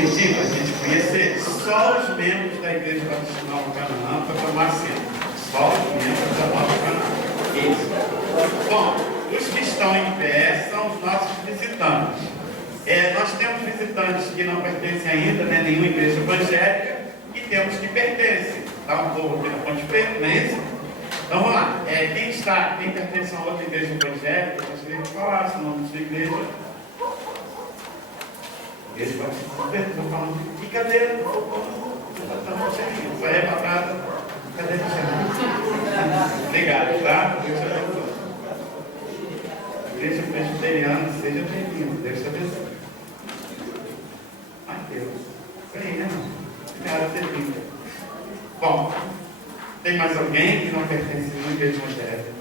objetivo é a gente conhecer só os membros da Igreja Batista Nova Canaã para tomar assento. Só os membros da Nova Canaã. Isso. Bom, os que estão em pé são os nossos visitantes. Nós temos visitantes que não pertencem ainda, né, a nenhuma igreja evangélica, e temos que pertencem. Está um povo aqui na Ponte Preta, não é isso? Então vamos lá. Quem pertence a outra igreja evangélica, eu gostaria de falar o nome da sua igreja. Igreja Batista, estou falando de cadeira. Só é batata. Cadeira de chão. Obrigado, tá? Deus te abençoe. Igreja presbiteriana, seja bem-vindo. Deus te abençoe. Ai, Deus. Peraí, né? Obrigado por ter vindo. Bom, tem mais alguém que não pertence a nenhuma igreja evangélica?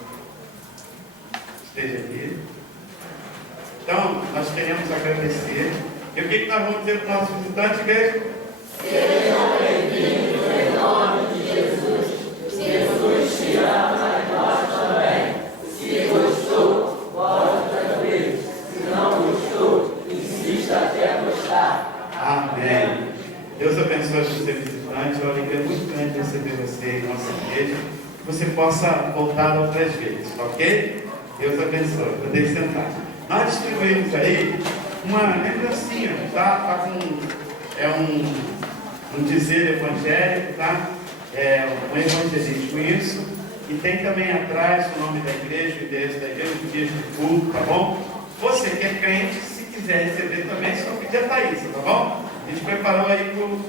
Esteja aqui. Então, nós queremos agradecer. E o que nós vamos dizer para os nossos visitantes, igreja? Sejam bem-vindos em nome de Jesus. Jesus te ama e nós também. Se gostou, volte outra vez. Se não gostou, insista até gostar. Amém. Deus abençoe você, visitante. É uma alegria muito grande receber você em nossa igreja. Que você possa voltar outras vezes, ok? Deus abençoe. Poder sentar. Nós distribuímos aí uma lembrancinha, tá? Um dizer evangélico, tá? Um evangelismo, isso. E tem também atrás o nome da igreja, o endereço da igreja, o dia de culto, tá bom? Você que é crente, se quiser receber também, só pedir a Thaís, tá bom? A gente preparou aí para os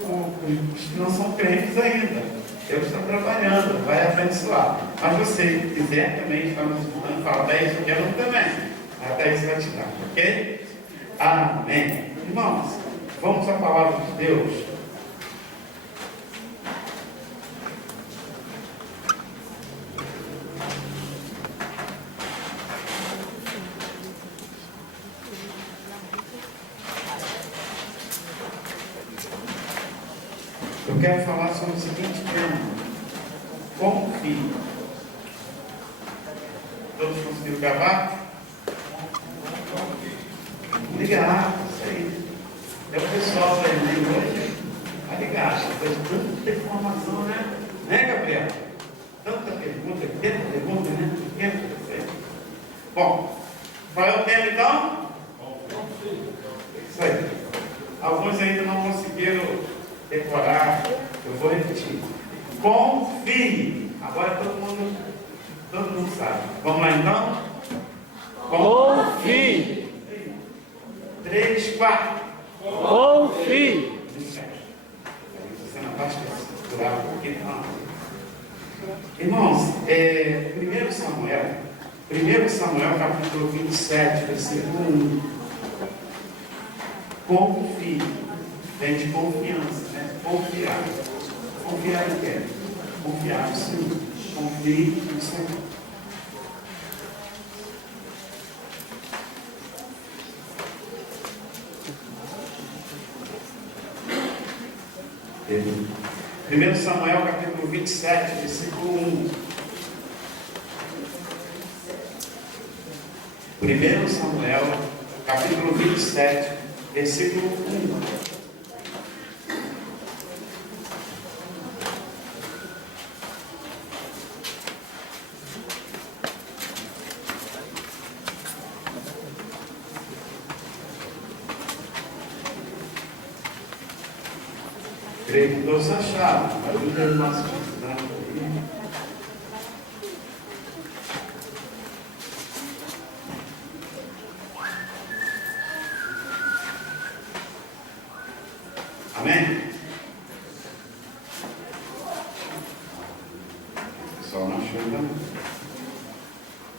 que não são crentes ainda. Deus está trabalhando, vai abençoar. Mas você que quiser também, está nos ajudando, fala, Thaís, eu quero um também. A Thaís vai te dar, ok? Amém. Irmãos, vamos à palavra de Deus. Eu quero falar sobre o seguinte tema: confie. Todos conseguiram gravar? Obrigado, isso aí. É o pessoal da Enem hoje. Tá ligado? Depois de tanta informação, né? Né, Gabriel? Tanta pergunta, 80 perguntas, né? 500, isso aí. Bom, qual é o tema então? Isso aí. Alguns ainda não conseguiram decorar, eu vou repetir. Confie. Agora todo mundo sabe. Vamos lá então? Confie. 3, 4. Confie. Você na parte cultural aqui, não. Irmãos, 1 Samuel capítulo 27, versículo 1. Confie. Vem de confiança, né? Confiar. Confiar em quê? Confiar no Senhor. Confie no Senhor. Primeiro Samuel capítulo 27, versículo 1. 1 Samuel capítulo 27, versículo 1. Creio que todos acharam. Ajuda o nosso estudante aí. Amém? O pessoal não achou ainda não.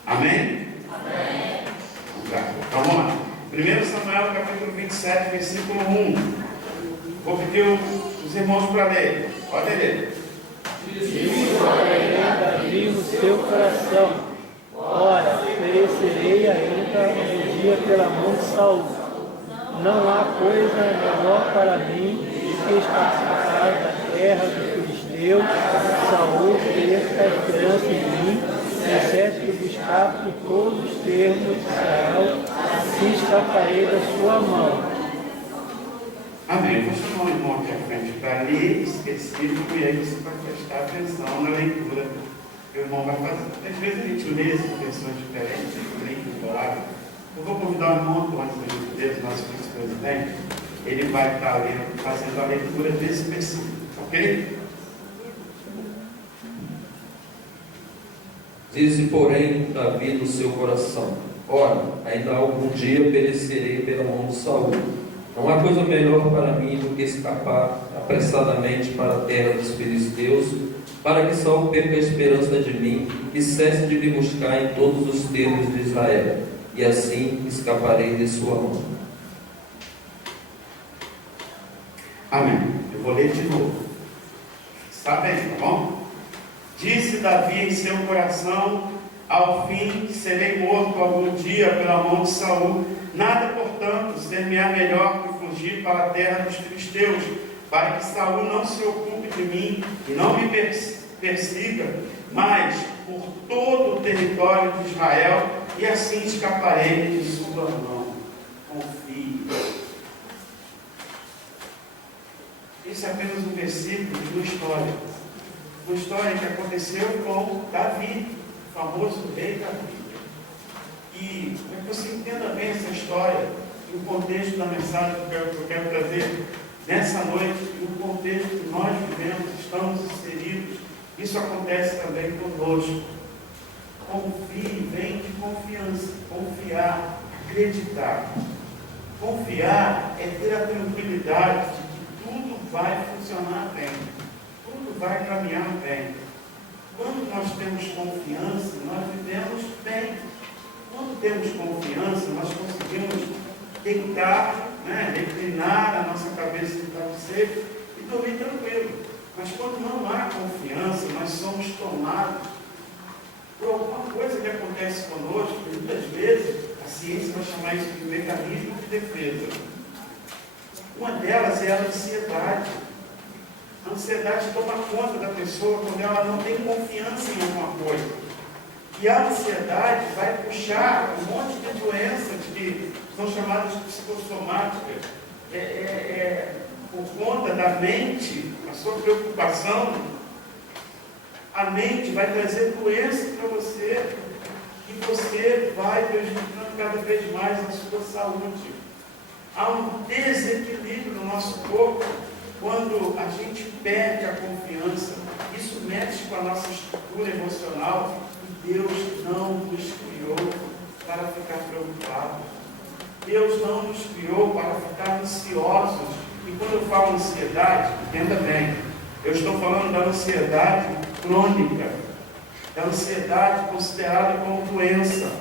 Amém? Amém. Então vamos lá. 1 Samuel capítulo 27, versículo 1. Vou pedir os irmãos para ler. Pode ler. Disse, porém, Davi no seu coração: ora, perecerei ainda um dia pela mão de Saul. Não há coisa melhor para mim do que escapar da terra dos filisteus. Saul perca a esperança em mim, exceto que buscar por todos os termos de Israel, assim escaparei da sua mão. Amém. Eu vou chamar o irmão aqui à frente para ler específico e aí você vai prestar atenção na leitura que o irmão vai fazer. Às vezes a gente lê em versões diferentes, lê em. Eu vou convidar o irmão Antônio Felipe, nosso vice-presidente. Ele vai estar lendo, fazendo a leitura desse versículo, ok? Disse, porém, Davi no seu coração: ora, ainda algum dia perecerei pela mão de Saul. Não há coisa melhor para mim do que escapar apressadamente para a terra dos filisteus, para que Saul perca a esperança de mim e cesse de me buscar em todos os termos de Israel, e assim escaparei de sua mão. Amém. Eu vou ler de novo. Está bem, tá bom? Disse Davi em seu coração: ao fim serei morto algum dia pela mão de Saul. Nada, portanto, ser-me-á melhor que fugir para a terra dos filisteus, para que Saul não se ocupe de mim e não me persiga, mas por todo o território de Israel, e assim escaparei de sua mão. Confie. Esse é apenas um versículo de uma história. Uma história que aconteceu com Davi, o famoso rei Davi. E para que você entenda bem essa história, e o contexto da mensagem que eu quero trazer nessa noite, e o contexto que nós vivemos, estamos inseridos, isso acontece também conosco. Confie, vem de confiança, confiar, acreditar. Confiar é ter a tranquilidade de que tudo vai funcionar bem, tudo vai caminhar bem. Quando nós temos confiança, nós vivemos bem. Quando temos confiança, nós conseguimos deitar, reclinar a nossa cabeça no travesseiro e dormir tranquilo. Mas quando não há confiança, nós somos tomados por alguma coisa que acontece conosco, e muitas vezes a ciência vai chamar isso de mecanismo de defesa. Uma delas é a ansiedade. A ansiedade toma conta da pessoa quando ela não tem confiança em alguma coisa. E a ansiedade vai puxar um monte de doenças que são chamadas de psicossomáticas. Por conta da mente, a sua preocupação, a mente vai trazer doenças para você e você vai prejudicando cada vez mais a sua saúde. Há um desequilíbrio no nosso corpo quando a gente perde a confiança. Isso mexe com a nossa estrutura emocional e Deus não nos criou para ficar preocupados. Deus não nos criou para ficar ansiosos. E quando eu falo ansiedade, entenda bem, eu estou falando da ansiedade crônica, da ansiedade considerada como doença,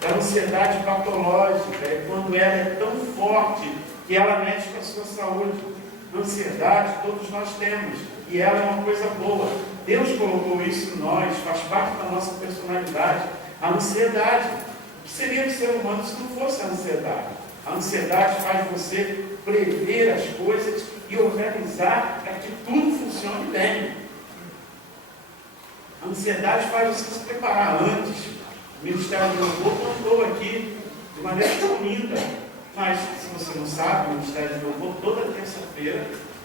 da ansiedade patológica, é quando ela é tão forte que ela mexe com a sua saúde. Ansiedade todos nós temos, e ela é uma coisa boa. Deus colocou isso em nós, faz parte da nossa personalidade. A ansiedade, o que seria de ser humano se não fosse a ansiedade? A ansiedade faz você prever as coisas e organizar para que tudo funcione bem. A ansiedade faz você se preparar antes. O Ministério do Louvor contou aqui de maneira tão linda. Mas, se você não sabe, o Ministério do Louvor, toda terça-feira,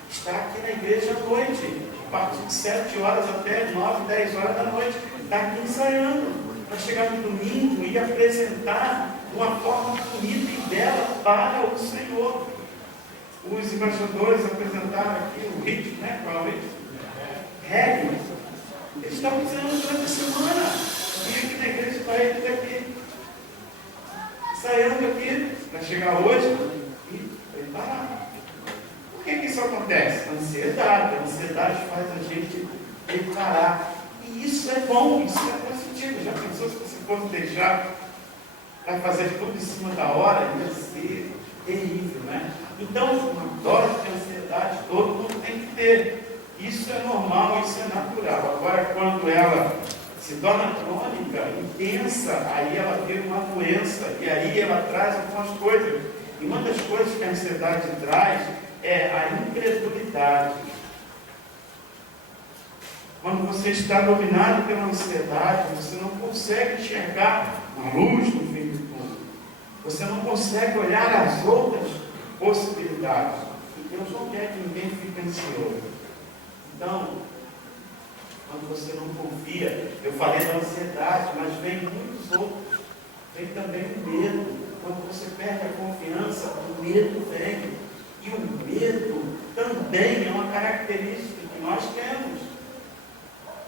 está aqui na igreja à noite, a partir de 7 horas até 9, 10 horas da noite, está aqui ensaiando, para chegar no domingo e apresentar de uma forma bonita e bela para o Senhor. Os embaixadores apresentaram aqui o ritmo, qual é o ritmo? Reggae. Eles estão ensaiando durante a semana, e aqui na igreja para eles aqui. Ensaiando aqui, para chegar hoje e preparar. Por que isso acontece? A ansiedade faz a gente preparar. E isso é bom, isso é positivo. Já pensou se você fosse deixar para fazer tudo em cima da hora? Ia ser terrível, né? Então, uma dose de ansiedade todo mundo tem que ter. Isso é normal, isso é natural. Agora, quando ela se torna crônica, intensa, aí ela vira uma doença, e aí ela traz algumas coisas. E uma das coisas que a ansiedade traz é a incredulidade. Quando você está dominado pela ansiedade, você não consegue enxergar a luz no fim do túnel. Você não consegue olhar as outras possibilidades. E tem quer que ninguém fique ansioso. Então, quando você não confia, eu falei da ansiedade, mas vem muitos outros. Vem também o medo. Quando você perde a confiança, o medo vem. E o medo também é uma característica que nós temos.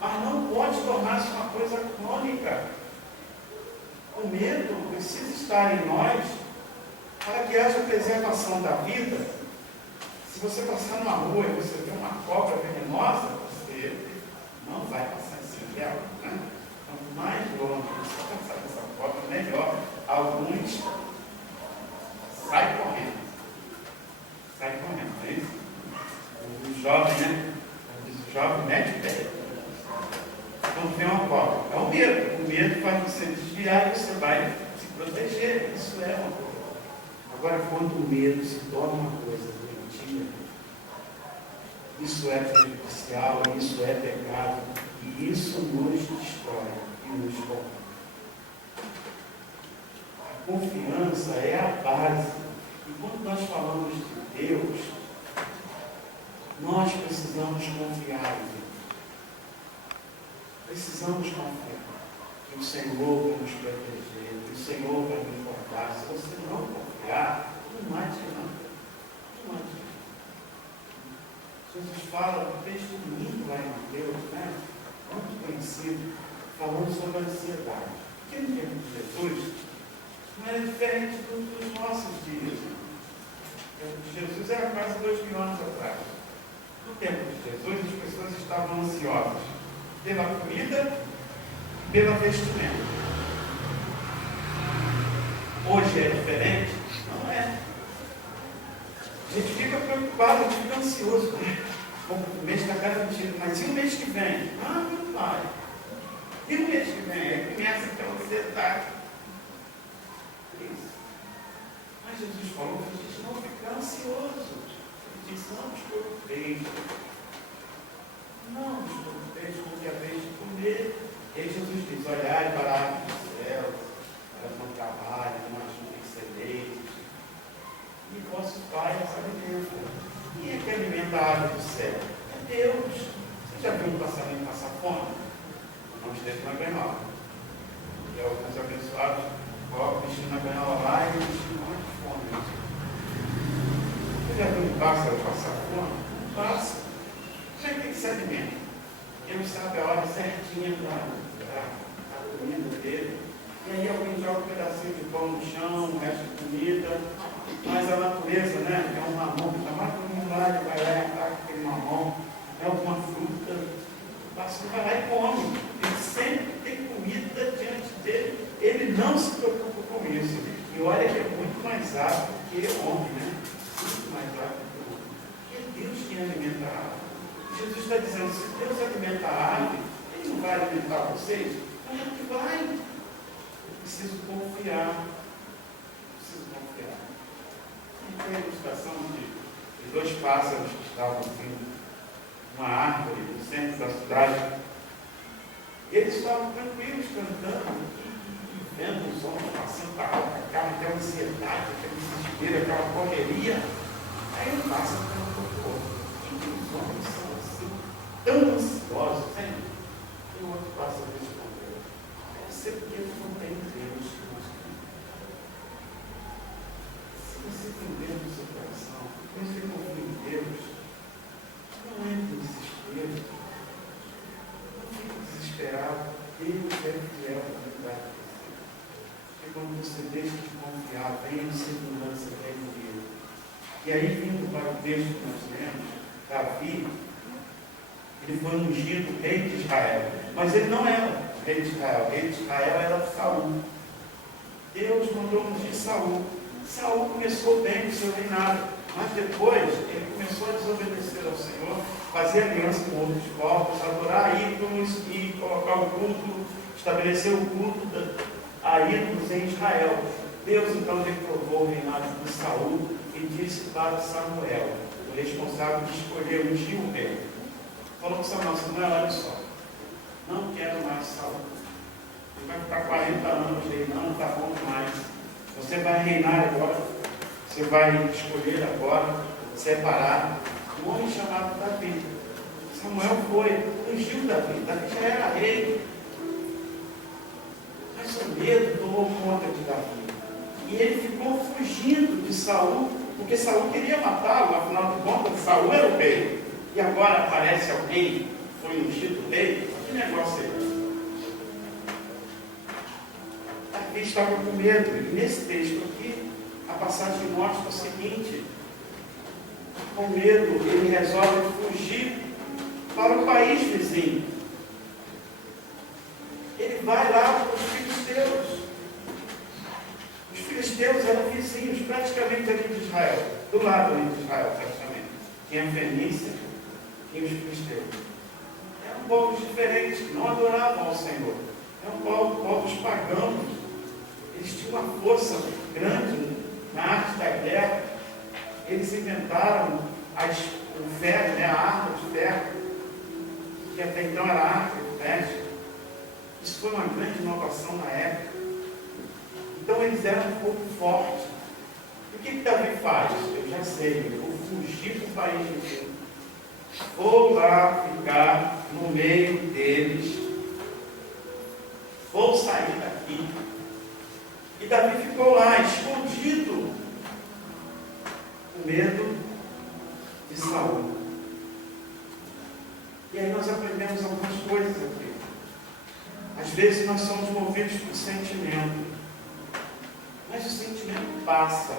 Mas não pode tornar-se uma coisa crônica. O medo precisa estar em nós para que haja preservação da vida. Se você passar numa rua e você vê uma cobra venenosa, você não vai passar em cima dela, né? Quanto mais longe você passar dessa cobra, melhor. Alguns saem correndo. Sai correndo, não é isso? O jovem, né? O jovem mete o pé. Quando vem uma cobra, é o medo. O medo faz você desviar e você vai se proteger. Isso é uma coisa. Agora, quando o medo se torna uma coisa doentia, isso é prejudicial, isso é pecado, e isso nos destrói e nos corrompe. A confiança é a base. E quando nós falamos de Deus, nós precisamos confiar em Deus. Precisamos confiar que o Senhor vai nos proteger, que o Senhor vai nos guardar. Se você não confiar, não adianta. Não adianta. Jesus fala no texto lindo lá em Mateus, né? Muito conhecido, falando sobre a ansiedade. Porque no tempo de Jesus não era diferente dos nossos dias. O tempo de Jesus era quase 2000 anos atrás. No tempo de Jesus, as pessoas estavam ansiosas pela comida e pela vestimenta. Hoje é diferente? Não é. A gente fica preocupado, a gente fica ansioso. O mês está garantido, mas e o mês que vem? Ah, não vai. E o mês que vem? Aí começa aquela ansiedade. Isso. Mas Jesus falou para a gente não ficar ansioso. Ele disse, não vos preocupeis. Não vos preocupeis com o que haveis de comer. E aí Jesus diz, olhai para a árvore dos céus, elas não trabalham, não ajudem seleitos. E vosso Pai as alimenta. Quem é que alimenta a árvore do céu? É Deus. Você já viu um passarinho passar fome? Não esteja na gaiola. E alguns abençoados colocam o bichinho na gaiola lá e o bichinho morre de fome. Você já viu um pássaro passar fome? Não passa. Como é que ele se alimenta? Ele sabe a hora certinha para a comida dele. E aí alguém joga um pedacinho de pão no chão, um resto de comida. Mas a natureza, né? É um mamão. Chamar todo mundo lá, ele vai lá e ataca aquele mamão. É alguma fruta. O pastor vai lá e come. Ele sempre tem comida diante dele. Ele não se preocupa com isso. E olha que é muito mais rápido que o homem, né? Muito mais rápido que o homem. E é Deus quem alimenta a árvore. Jesus está dizendo, se Deus alimenta a árvore, Ele não vai alimentar vocês? Como é que vai? Eu preciso confiar. Preciso confiar. E foi a ilustração de dois pássaros que estavam vindo uma árvore no centro da cidade. E eles estavam tranquilos, cantando, e vendo os homens passando para lá, para cá, aquela ansiedade, aquele desespero, aquela correria. Aí um pássaro perguntou para o outro, por que os homens são assim, tão ansiosos, hein? E o outro pássaro respondeu, deve ser porque eles não têm Deus que nós temos. Se você tem Deus no seu coração, se você confia em Deus, não entre em desespero. Não fique desesperado. Deus é fiel para cuidar de você. Porque quando você deixa de confiar, vem a insegurança, vem o medo. E aí, vindo para o texto que nós lemos, Davi, ele foi ungido rei de Israel. Mas ele não era rei de Israel. Rei de Israel era Saul. Deus mandou ungir Saul. Saul começou bem o seu reinado. Mas depois ele começou a desobedecer ao Senhor, fazer aliança com outros povos, adorar ídolos e colocar o culto, estabelecer o culto a ídolos em Israel. Deus então reprovou o reinado de Saul e disse para Samuel, o responsável de escolher ungir o rei. Falou para Samuel, olha só, não quero mais Saul. Ele vai ficar 40 anos reinando, está bom demais. Você vai reinar agora. Você vai escolher agora, separar um homem chamado Davi. Samuel foi, ungiu Davi. Davi já era rei. Mas o medo tomou conta de Davi. E ele ficou fugindo de Saul, porque Saul queria matá-lo, afinal de contas, Saul era o rei. E agora aparece alguém, foi ungido rei. Que negócio é esse? Davi estava com medo. E nesse texto aqui, a passagem mostra o seguinte: com medo, ele resolve fugir para o país vizinho. Ele vai lá para os filisteus. Os filisteus eram vizinhos, praticamente ali de Israel, do lado ali de Israel, praticamente. Tinha a Fenícia e os filisteus. Eram povos diferentes, que não adoravam ao Senhor. Eram povos pagãos. Eles tinham uma força grande na arte da guerra. Eles inventaram o ferro, a arma de ferro, que até então era arco e flecha. Isso foi uma grande inovação na época. Então eles eram um pouco fortes. E o que Davi faz? Eu já sei, eu vou fugir para o país inteiro. Vou lá ficar no meio deles. Vou sair daqui. E Davi ficou lá, escondido, com medo de Saul. E aí nós aprendemos algumas coisas aqui. Às vezes nós somos movidos por sentimento. Mas o sentimento passa.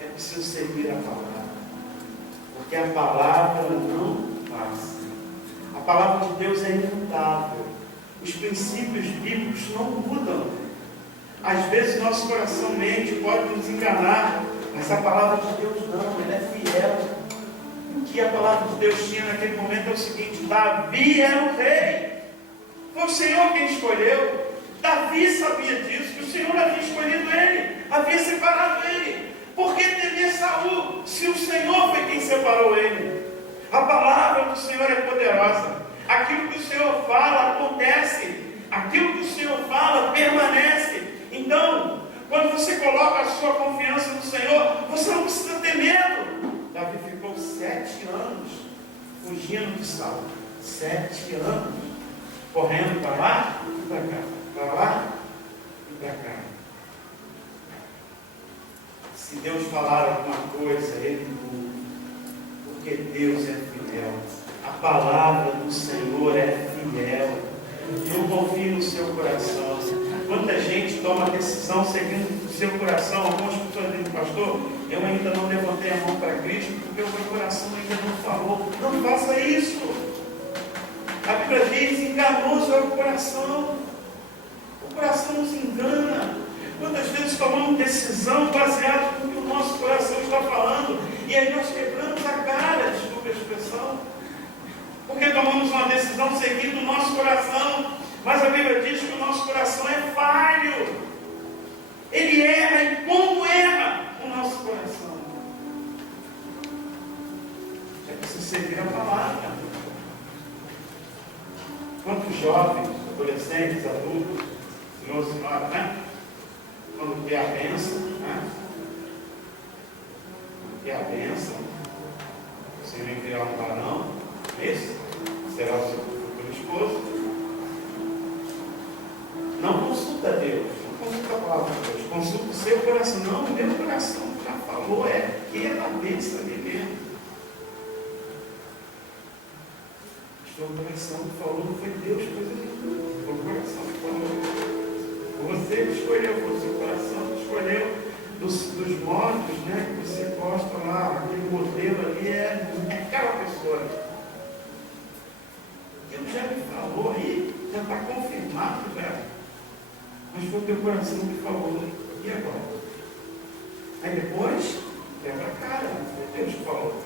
É preciso seguir a palavra. Porque a palavra não passa. A palavra de Deus é imutável. Os princípios bíblicos não mudam. Às vezes nosso coração mente, pode nos enganar, mas a palavra de Deus não, ela é fiel. O que a palavra de Deus tinha naquele momento é o seguinte: Davi era o rei. Foi o Senhor quem escolheu. Davi sabia disso, que o Senhor havia escolhido ele, havia separado ele. Por que temer Saul, se o Senhor foi quem separou ele? A palavra do Senhor é poderosa. Aquilo que o Senhor fala acontece. Aquilo que o Senhor fala permanece. Então, quando você coloca a sua confiança no Senhor, você não precisa ter medo. Davi ficou 7 anos fugindo de Saul. 7 anos. Correndo para lá e para cá. Para lá e para cá. Se Deus falar alguma coisa, Ele muda. Porque Deus é fiel. A palavra do Senhor é fiel. Não confie no seu coração. Quanta gente toma decisão seguindo o seu coração. Algumas pessoas dizem: pastor, eu ainda não levantei a mão para Cristo porque o meu coração ainda não falou. Não faça isso. A Bíblia diz: enganoso é o coração. O coração nos engana. Quantas vezes tomamos decisão baseada no que o nosso coração está falando, e aí nós quebramos a cara, desculpe a expressão, porque tomamos uma decisão seguindo o nosso coração. Mas a Bíblia diz que o nosso coração é falho. Ele erra, e como erra o nosso coração? É preciso seguir a palavra. Quantos jovens, adolescentes, adultos, senhor, senhora, né? Quando quer a bênção, né? Quando quer a bênção, o Senhor enviar um varão, esse será o seu futuro esposo. Não consulta Deus, não consulta a palavra de Deus, consulta o seu coração. Não, o meu coração já falou, é aquela bênção ali mesmo. O seu coração que falou não foi Deus, coisa nenhuma. O coração que falou. Você escolheu, o seu coração escolheu dos modos, né, que você gosta lá, aquele modelo ali é aquela pessoa. Deus já me falou aí, já está confirmado, velho. Mas foi o teu coração que falou. E agora? Aí depois, quebra a cara, foi Deus que falou.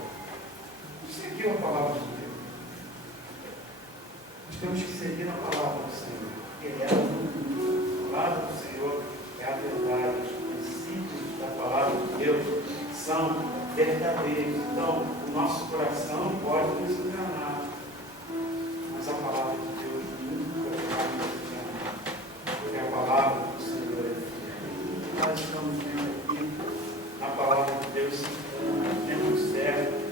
Seguiu a palavra de Deus. Nós temos que seguir a palavra do Senhor. Porque a palavra do Senhor é a verdade. Os princípios da palavra de Deus são verdadeiros. Então, o nosso coração pode nos enganar. Mas a palavra de Deus nunca vai nos enganar. Porque a palavra do Senhor é fiel. Nós estamos vendo aqui, a palavra de Deus se engana, temos certo.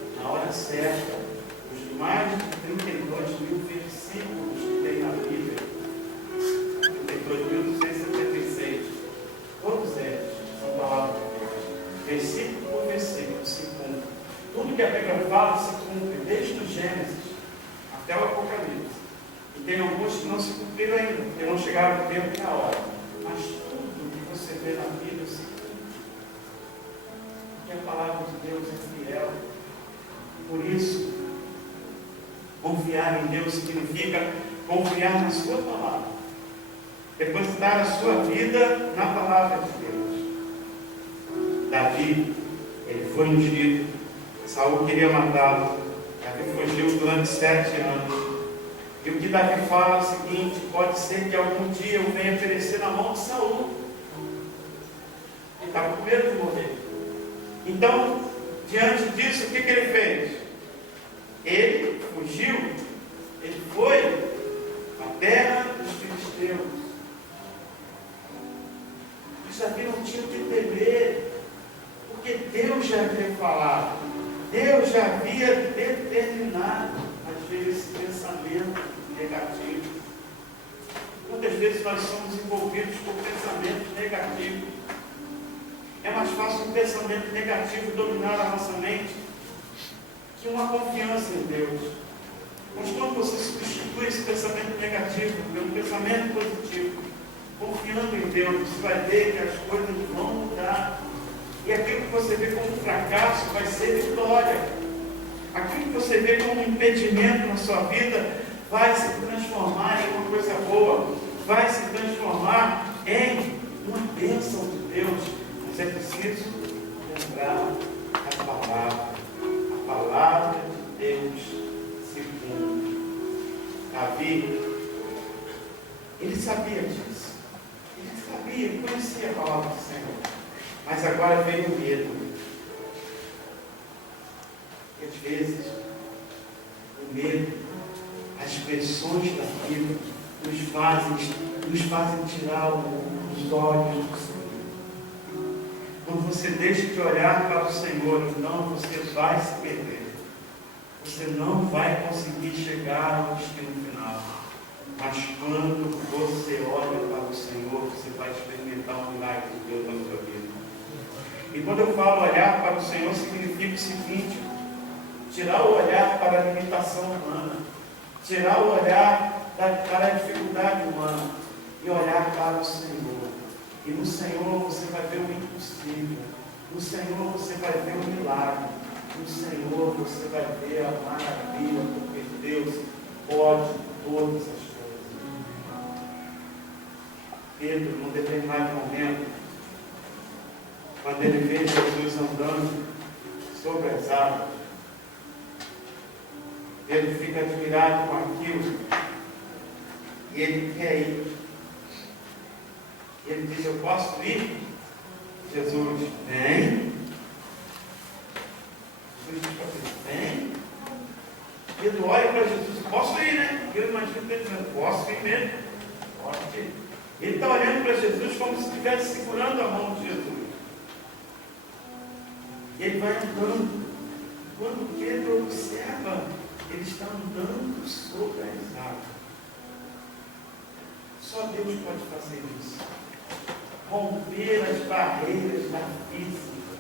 até o Apocalipse. E tem alguns que não se cumpriram ainda, porque não chegaram no tempo e na hora. Mas tudo que você vê na Bíblia se cumpre. Porque a palavra de Deus é fiel. Por isso, confiar em Deus significa confiar na sua palavra. Depositar a sua vida na palavra de Deus. Davi, ele foi ungido. Saul queria matá-lo. Davi fugiu durante 7 anos. E o que Davi fala é o seguinte: pode ser que algum dia eu venha perecer na mão de Saul. Ele estava com medo de morrer. Então, diante disso, o que ele fez? Ele fugiu. Ele foi à terra dos filisteus. E Davi não tinha o que temer, porque Deus já havia falado. Deus já havia determinado, às vezes, esse pensamento negativo. Muitas vezes nós somos envolvidos por pensamentos negativos. É mais fácil um pensamento negativo dominar a nossa mente que uma confiança em Deus. Mas quando você substitui esse pensamento negativo pelo pensamento positivo, confiando em Deus, você vai ver que as coisas vão mudar. E aquilo que você vê como fracasso vai ser vitória. Aquilo que você vê como impedimento na sua vida vai se transformar em uma coisa boa. Vai se transformar em uma bênção de Deus. Mas é preciso lembrar a palavra. A palavra de Deus se cumpre. Davi, ele sabia disso. Ele sabia, ele conhecia a palavra do Senhor. Mas agora veio o medo. E às vezes, o medo, as pressões da vida, nos fazem tirar os olhos do Senhor. Quando você deixa de olhar para o Senhor, então você vai se perder. Você não vai conseguir chegar ao destino final. Mas quando você olha para o Senhor, você vai experimentar um milagre de Deus na sua vida. E quando eu falo olhar para o Senhor, significa o seguinte: tirar o olhar para a limitação humana, tirar o olhar para a dificuldade humana e olhar para o Senhor. E no Senhor você vai ver o impossível, no Senhor você vai ver o milagre, no Senhor você vai ver a maravilha, porque Deus pode todas as coisas. Pedro, num determinado momento, quando ele vê Jesus andando sobre as águas, ele fica admirado com aquilo e ele quer ir. Ele diz: eu posso ir? Jesus: vem. Jesus diz para ele: vem. Pedro olha para Jesus: posso ir, né? Eu imagino Pedro dizendo: posso ir mesmo? Pode ir. Ele está olhando para Jesus como se estivesse segurando a mão de Jesus. E ele vai andando. Quando Pedro observa, ele está andando sobre as águas. Só Deus pode fazer isso. Romper as barreiras da física.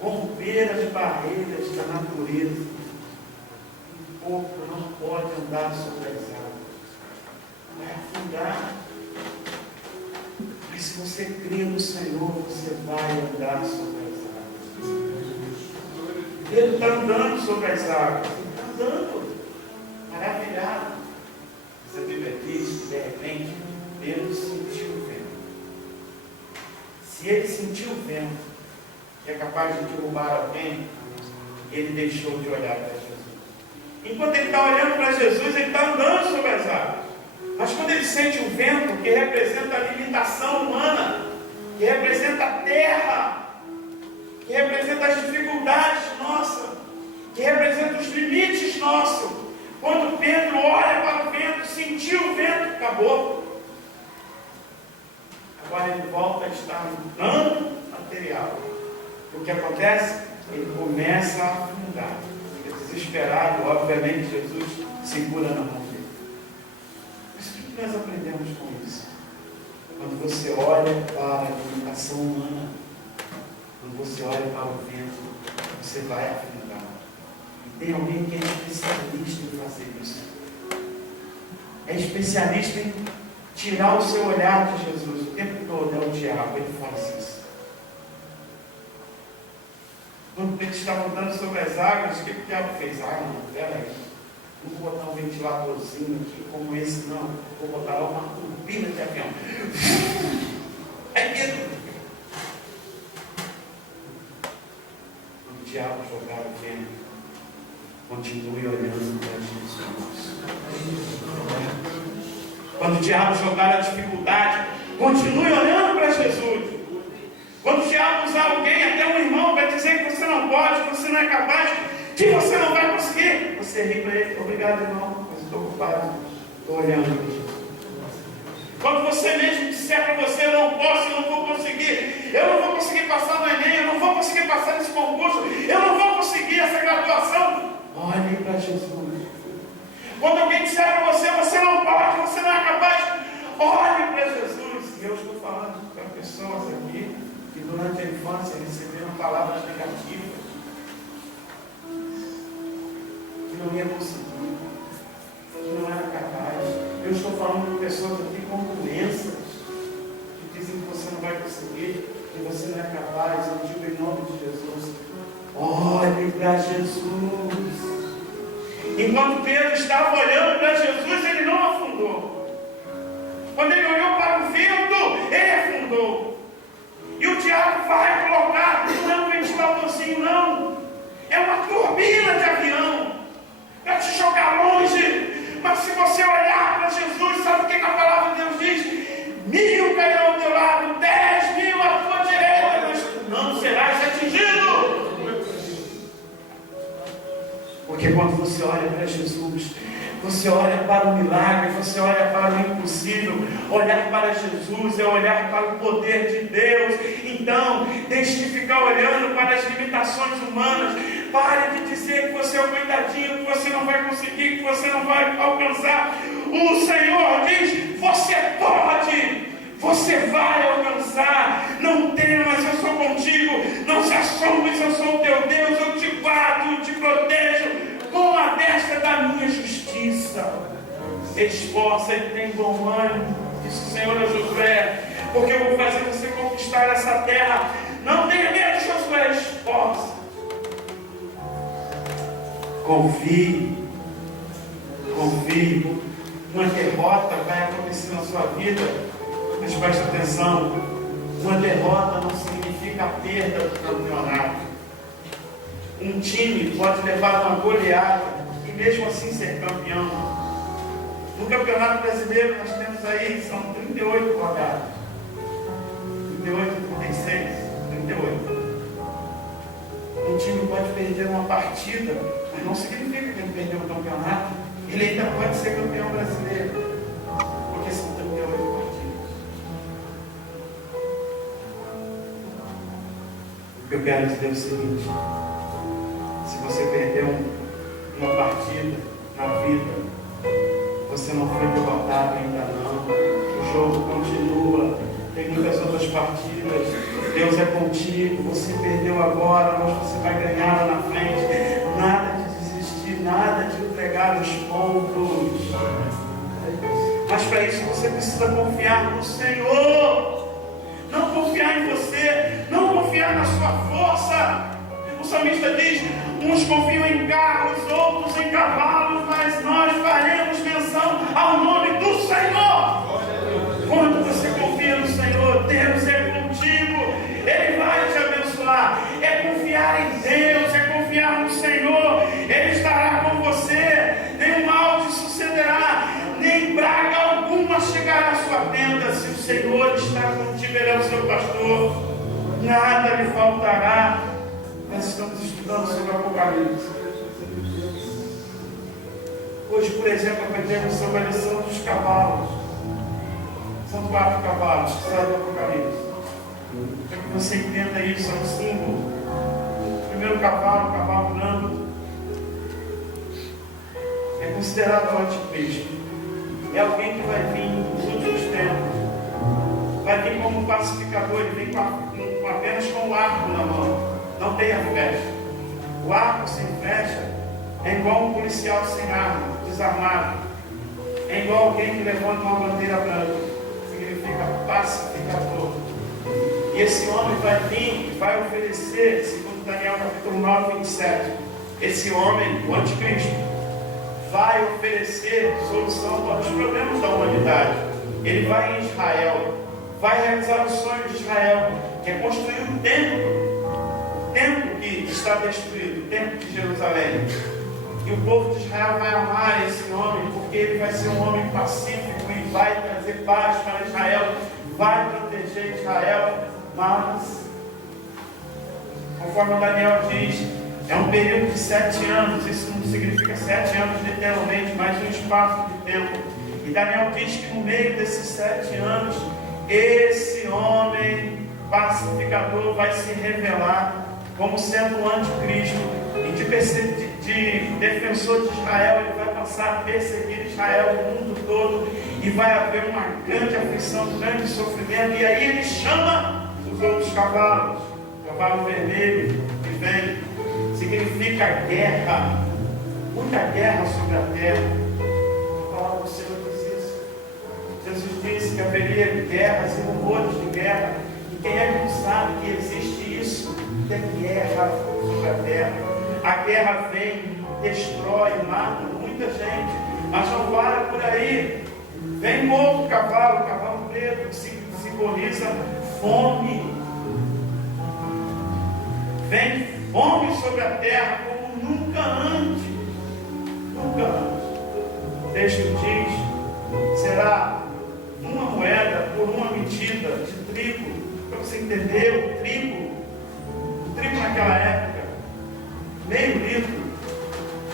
Romper as barreiras da natureza. O corpo não pode andar sobre as águas. Vai afundar. Mas se você crê no Senhor, você vai andar sobre as águas. Ele está andando sobre as águas. Ele está andando. Maravilhado. Essa Bíblia diz que de repente Pedro sentiu o vento. Se ele sentiu o vento, que é capaz de derrubar alguém, ele deixou de olhar para Jesus. Enquanto ele está olhando para Jesus, ele está andando sobre as águas. Mas quando ele sente o vento, que representa a limitação humana, que representa a terra, que representa as dificuldades nossas, que representa os limites nossos, quando Pedro olha para o vento, sentiu o vento, acabou. Agora ele volta a estar no plano material. O que acontece? Ele começa a afundar. Fica desesperado. Obviamente Jesus segura na mão dele. Mas o que nós aprendemos com isso? Quando você olha para a limitação humana, quando você olha para o vento, você vai afundar. E tem alguém que é especialista em fazer isso. é especialista em tirar o seu olhar de Jesus. O tempo todo é o diabo, ele faz isso. Quando ele estava andando sobre as águas, o que o diabo fez? Ah, não, peraí, não vou botar um ventiladorzinho aqui como esse, não. Vou botar lá uma turbina de avião. É medo. Quando o diabo jogar o vento, continue olhando para Jesus. Quando o diabo jogar a dificuldade, continue olhando para Jesus. Quando o diabo usar alguém, até um irmão, para dizer que você não pode, que você não é capaz, que você não vai conseguir, você ri para ele: obrigado, irmão, mas estou ocupado, estou olhando. Quando você mesmo disser para você: eu não posso, eu não vou conseguir, eu não vou conseguir passar no Enem, eu não vou conseguir passar nesse concurso, eu não vou conseguir essa graduação, olhe para Jesus. Quando alguém disser para você: você não pode, você não é capaz, olhe para Jesus. E eu estou falando para pessoas aqui que durante a infância receberam palavras negativas, que não ia conseguir, que não era capaz. Eu estou falando com pessoas aqui com doenças, que dizem que você não vai conseguir, que você não é capaz. Eu digo em nome de Jesus: olhe para Jesus. Enquanto Pedro estava olhando para Jesus, ele não afundou. Quando ele olhou para o vento, ele afundou. E o diabo vai colocar, não é um ventiladorzinho, não. É uma turbina de avião para te jogar longe. Mas se você olhar para Jesus, sabe o que a palavra de Deus diz? 1000 cairão ao teu lado, 10.000 à tua direita, mas tu não serás atingido. Porque quando você olha para Jesus, você olha para o milagre, você olha para o impossível. Olhar para Jesus é olhar para o poder de Deus. Então, deixe de ficar olhando para as limitações humanas. Pare de dizer que você é um coitadinho, que você não vai conseguir, que você não vai alcançar. O Senhor diz: você pode, você vai alcançar. Não temas, eu sou contigo. Não se assombres, eu sou o teu Deus. Eu te guardo, te protejo com a destra da minha justiça. Esforça e tem bom ânimo, disse o Senhor a Josué, porque eu vou fazer você conquistar essa terra. Não tenha medo, Josué, esforça. Confie. Uma derrota vai acontecer na sua vida, mas preste atenção: uma derrota não significa a perda do campeonato. Um time pode levar uma goleada e mesmo assim ser campeão. No Campeonato Brasileiro nós temos aí, são 38 rodadas. 38, 36, 38. Um time pode perder uma partida, mas não significa que ele perdeu o campeonato. Ele ainda pode ser campeão brasileiro, porque são 38 partidas. O que eu quero dizer é o seguinte: se você perdeu uma partida na vida, você não foi derrotado ainda não. O jogo continua, tem muitas outras partidas. Deus é contigo. Você perdeu agora, mas você vai ganhar lá na frente. Nada de desistir, nada de entregar os pontos. Mas para isso você precisa confiar no Senhor. Não confiar em você, não confiar na sua força. O salmista diz: uns confiam em carros, outros em cavalos, mas nós faremos menção ao nome do Senhor. Quando você confia no Senhor, Deus é contigo, Ele vai te abençoar. É confiar em Deus, é confiar no Senhor. Ele estará com você, nenhum mal te sucederá, nem praga alguma chegará à sua tenda. Se o Senhor está contigo, Ele é o seu pastor, nada lhe faltará. Nós estamos estudando sobre o Apocalipse. Hoje, por exemplo, aprendemos sobre a lição dos cavalos. São 4 cavalos que saem do Apocalipse. Para que você entenda isso, é um símbolo. O primeiro cavalo, o cavalo branco, é considerado o anticristo. É alguém que vai vir nos últimos tempos. Vai vir como pacificador, ele vem apenas com o arco na mão. Não tem a flecha. O arco sem flecha é igual um policial sem arma, desarmado. é igual alguém que levanta uma bandeira branca, significa pacificador. E esse homem vai vir, vai oferecer, segundo Daniel capítulo 9, 27, esse homem, o anticristo, vai oferecer solução para os problemas da humanidade. Ele vai em Israel, vai realizar o sonho de Israel, que é construir um templo que está destruído, o templo de Jerusalém. E o povo de Israel vai amar esse homem, porque ele vai ser um homem pacífico e vai trazer paz para Israel, vai proteger Israel. Mas, conforme Daniel diz, é um período de 7 anos. Isso não significa 7 anos literalmente, mas um espaço de tempo. E Daniel diz que no meio desses 7 anos, esse homem pacificador vai se revelar como sendo o anticristo. E de defensor de Israel, ele vai passar a perseguir Israel no mundo todo. E vai haver uma grande aflição, um grande sofrimento. E aí ele chama os outros cavalos, o cavalo vermelho que vem, significa guerra, muita guerra sobre a terra. A palavra do Senhor diz isso. Jesus disse que haveria guerras e rumores de guerra, e quem é que não sabe que existe isso? Tem guerra sobre a terra. A guerra vem, destrói, mata muita gente, mas não para por aí. Vem outro cavalo, cavalo preto, que simboliza fome. Vem fome sobre a terra como nunca antes. Nunca antes. O texto diz: será uma moeda por uma medida de trigo. Para você entender, o trigo naquela época, meio litro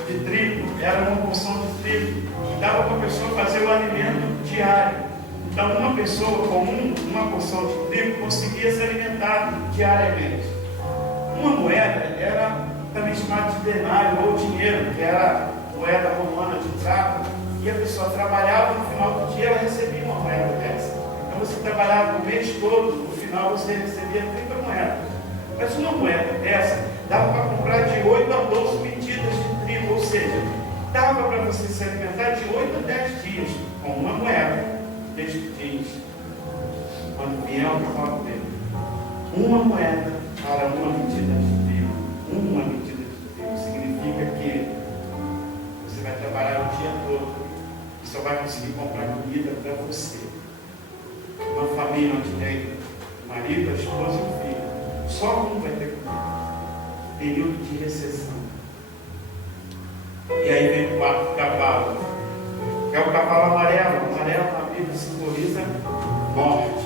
de trigo era uma porção de trigo, e dava para a pessoa fazer o alimento diário. Então, uma pessoa comum, uma porção de trigo, conseguia se alimentar diariamente. Uma moeda era também chamada de denário ou dinheiro, que era moeda romana de prata, e a pessoa trabalhava, no final do dia ela recebia uma moeda dessa. Então você trabalhava o mês todo, no final você recebia 30 moedas. Mas uma moeda dessa dava para comprar de 8 a 12 medidas de trigo, ou seja, dava para você se alimentar de 8 a 10 dias com uma moeda. O texto diz, quando vier o cavalo dele, uma moeda para uma medida de trigo. Uma medida de trigo significa que você vai trabalhar o dia todo e só vai conseguir comprar comida para você. Uma família onde tem o marido, a esposa e o filho, só um vai ter comida. Período de recessão. E aí vem o quarto cavalo, que é o cavalo amarelo. O amarelo na Bíblia simboliza morte.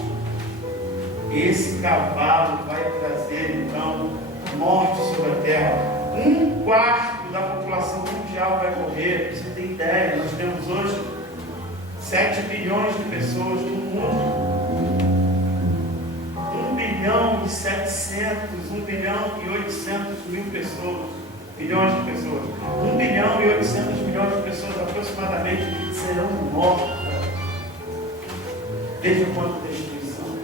Esse cavalo vai trazer então morte sobre a terra. 1/4 da população mundial vai morrer. Você tem ideia? Nós temos hoje 7 bilhões de pessoas no mundo. 1 bilhão e 700, 1 bilhão e 800 mil pessoas. Milhões de pessoas. 1 bilhão e 800 milhões de pessoas aproximadamente serão mortas. Veja quanto destruição.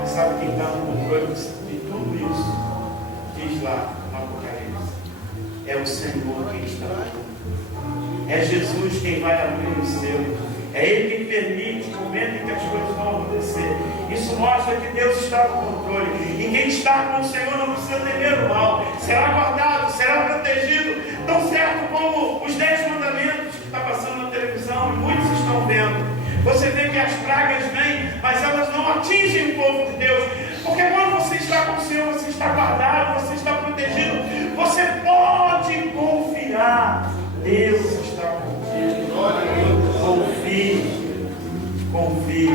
Mas sabe quem está no controle de tudo isso? Diz lá no Apocalipse. É o Senhor quem está no controle. É Jesus quem vai abrir os seus. É Ele quem permite o momento em que as coisas vão acontecer. Isso mostra que Deus está no controle. E quem está com o Senhor não precisa temer o mal. Será guardado, será protegido. Tão certo como os 10 mandamentos que está passando na televisão e muitos estão vendo. Você vê que as pragas vêm, mas elas não atingem o povo de Deus. Porque quando você está com o Senhor, você está guardado, você está protegido. Você pode confiar. Deus está contigo. Confie. Confie.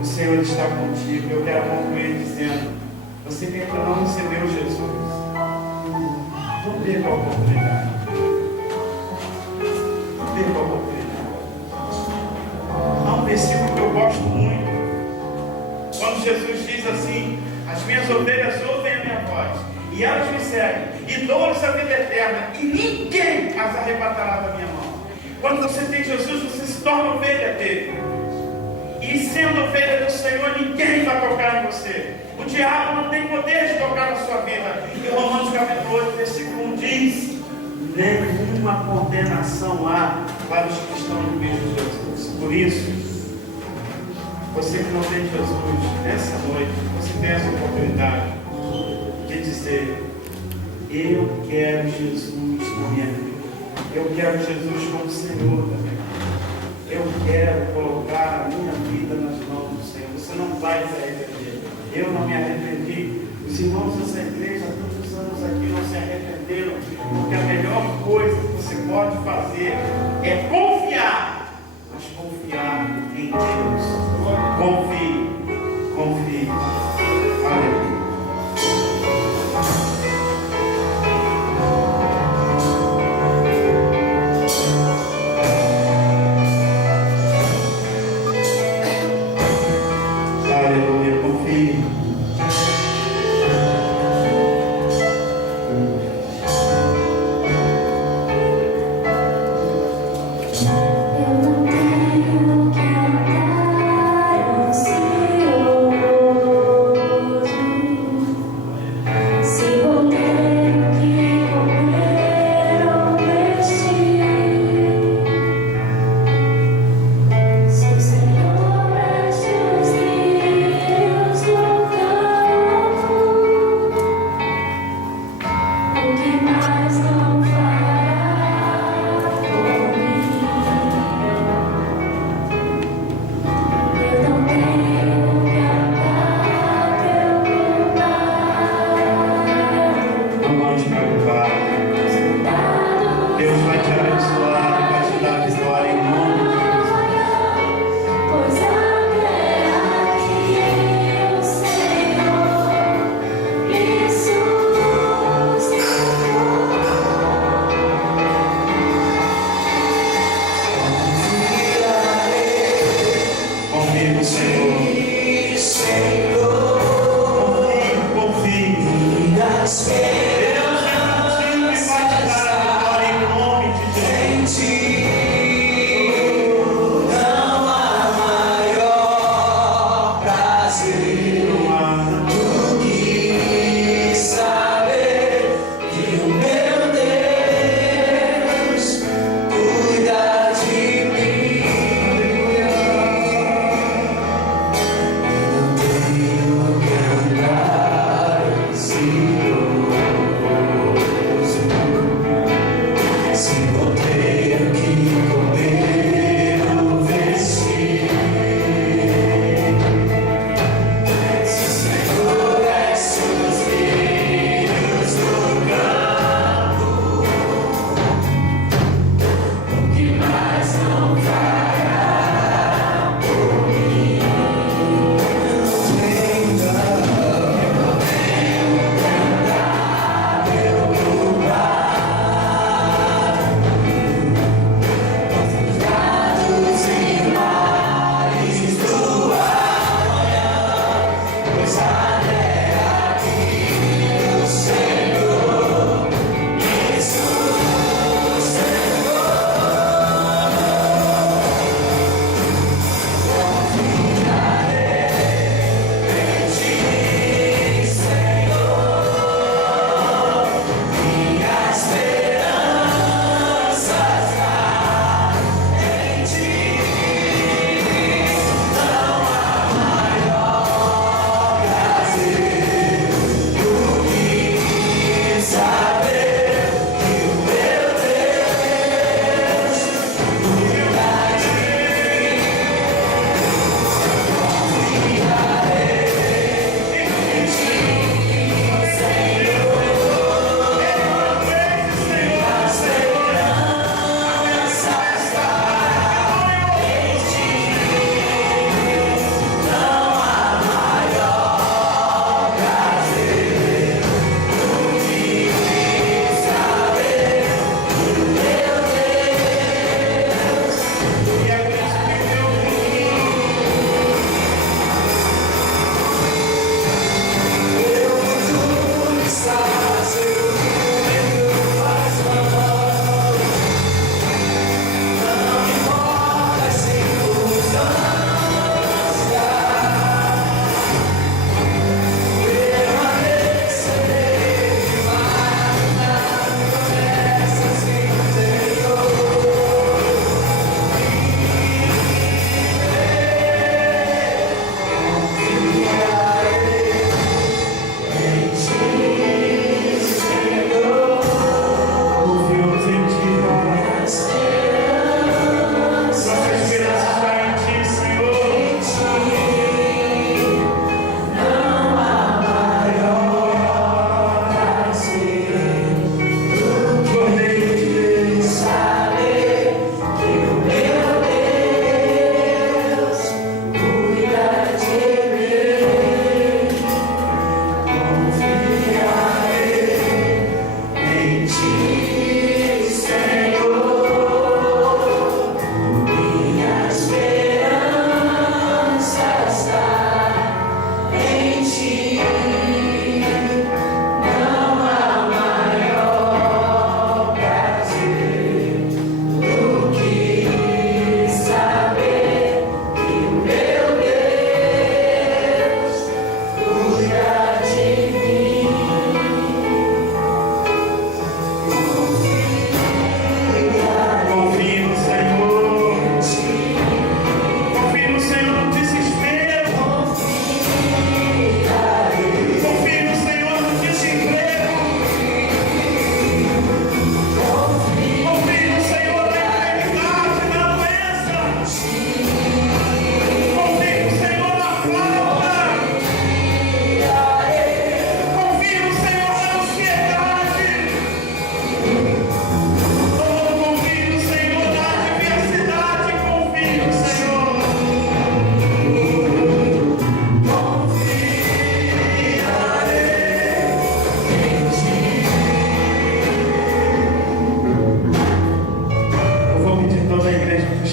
O Senhor está contigo. Eu quero concluir dizendo: você que ainda não recebeu Jesus, não perca a oportunidade. Não perca a oportunidade. Há um versículo que eu gosto muito. Quando Jesus diz assim: as minhas ovelhas ouvem a minha voz, e elas me seguem, e dou-lhes a vida eterna, e ninguém as arrebatará da minha mão. Quando você tem Jesus, você se torna ovelha dele. E sendo ovelha do Senhor, ninguém vai tocar em você. O diabo não tem poder de tocar na sua vida. E Romanos capítulo 8, versículo 1 diz: nenhum nenhuma condenação há para os que estão em Cristo Jesus. Por isso, você que não tem Jesus, nessa noite, você tem essa oportunidade de dizer: eu quero Jesus na minha vida. Eu quero Jesus como Senhor da minha vida. Eu quero colocar a minha vida nas mãos do Senhor. Você não vai se arrepender. Eu não me arrependi. Os irmãos dessa igreja, há tantos anos aqui, não se arrependeram. Porque a melhor coisa que você pode fazer é confiar. Mas confiar em Deus. Confie. Confie. Aleluia. Aleluia, confie. Mas não fará por mim.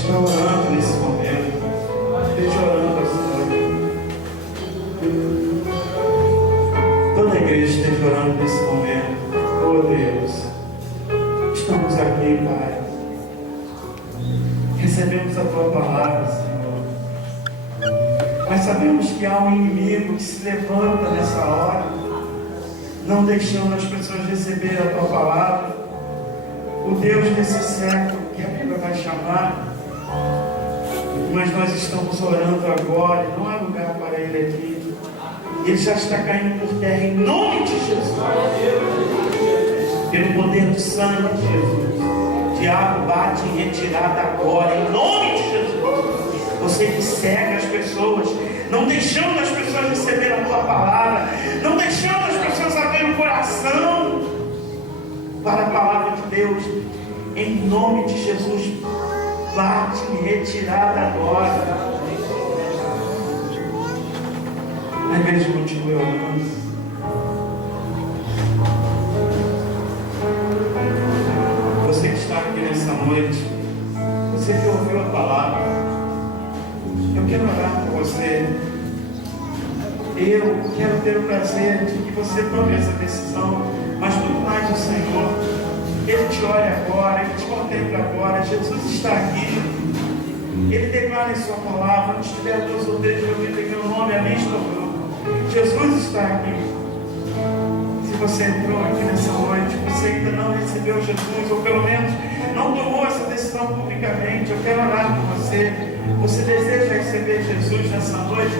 esteja orando nesse momento. Esteja orando essa noite. Toda a igreja esteja orando nesse momento. Oh Deus, estamos aqui, Pai. Recebemos a Tua palavra, Senhor. Mas sabemos que há um inimigo que se levanta nessa hora, não deixando as pessoas receber a Tua palavra. O Deus desse século, que a Bíblia vai chamar, mas nós estamos orando agora, e não há lugar para Ele aqui. Ele já está caindo por terra em nome de Jesus. Pelo poder do sangue de Jesus. O diabo bate em retirada agora, em nome de Jesus. Você que cega as pessoas, não deixando as pessoas receber a Tua palavra, não deixando as pessoas abrir o coração para a palavra de Deus, em nome de Jesus, bate em retirada agora. A igreja continue orando. Você que está aqui nessa noite, você que ouviu a palavra, eu quero orar por você. Eu quero ter o prazer de que você tome essa decisão, mas muito mais o Senhor. Ele te olha agora, Ele te contempla agora. Jesus está aqui. Ele declara em sua palavra: onde estiver 2 ou 3 reunidos em meu nome, ali estou eu. Jesus está aqui. Se você entrou aqui nessa noite, você ainda não recebeu Jesus, ou pelo menos não tomou essa decisão publicamente, eu quero orar por você. Você deseja receber Jesus nessa noite?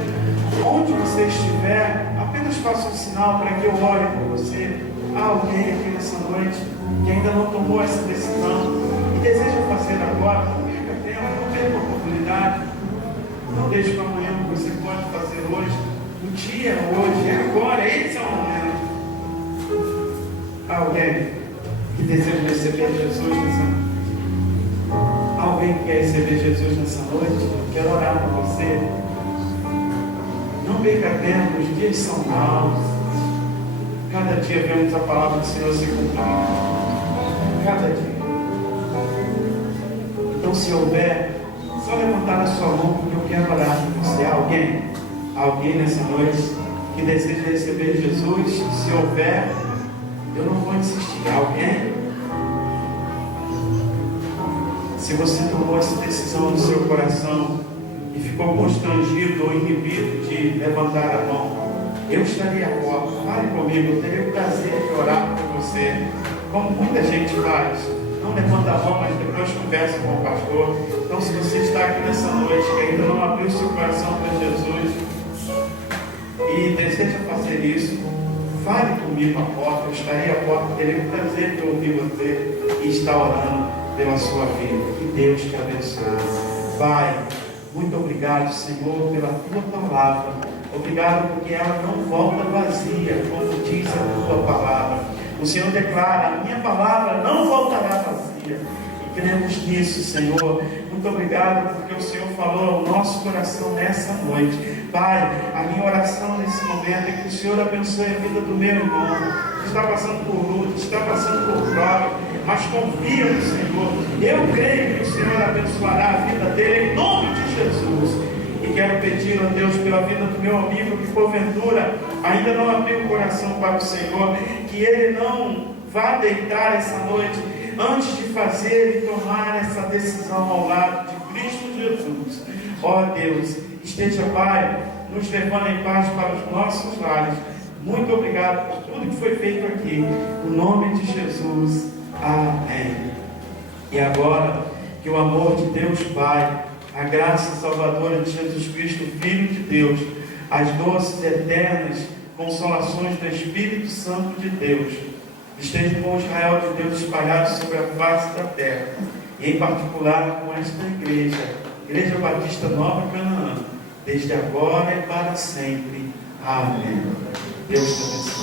Onde você estiver, apenas faça um sinal para que eu ore por você. Há alguém aqui nessa noite que ainda não tomou essa decisão e deseja fazer agora? Não perca tempo, não perca a oportunidade. Não deixe para amanhã o que você pode fazer hoje. O dia é hoje, é agora, esse é o momento. Há alguém que deseja receber Jesus nessa noite? Alguém que quer receber Jesus nessa noite? Eu quero orar por você. Não perca tempo, os dias são maus. Cada dia vemos a palavra do Senhor se cumprir. Cada dia. Então, se houver, só levantar a sua mão, porque eu quero orar por você. Alguém nessa noite que deseja receber Jesus? Se houver, eu não vou insistir. Alguém? Se você tomou essa decisão no seu coração e ficou constrangido ou inibido de levantar a mão, eu estarei à porta. Fale comigo, eu terei o prazer de orar por você, como muita gente faz. Não levanta a mão, mas depois conversa com o pastor. Então, se você está aqui nessa noite que ainda não abriu seu coração para Jesus e deseja fazer isso, fale comigo à porta. Eu estarei à porta, terei o prazer de ouvir você e estar orando pela sua vida. Que Deus te abençoe. Pai, muito obrigado, Senhor, pela Tua palavra. Obrigado porque ela não volta vazia, como diz a Tua palavra. O Senhor declara: a minha palavra não voltará vazia. E cremos nisso, Senhor. Muito obrigado porque o Senhor falou ao nosso coração nessa noite. Pai, a minha oração nesse momento é que o Senhor abençoe a vida do meu irmão, que está passando por luta, está passando por prova, mas confia no Senhor. Eu creio que o Senhor abençoará a vida dele em nome de Jesus. E quero pedir a Deus pela vida do meu amigo que porventura ainda não abriu o coração para o Senhor, que ele não vá deitar essa noite antes de fazer e tomar essa decisão ao lado de Cristo Jesus. Ó Deus, esteja, Pai, nos levando em paz para os nossos lares. Muito obrigado por tudo que foi feito aqui. No nome de Jesus. Amém. E agora, que o amor de Deus Pai, a graça salvadora de Jesus Cristo, Filho de Deus, as doces, eternas consolações do Espírito Santo de Deus, esteja com o Israel de Deus espalhado sobre a face da terra, e em particular com esta igreja, Igreja Batista Nova Canaã, desde agora e para sempre. Amém. Deus te abençoe.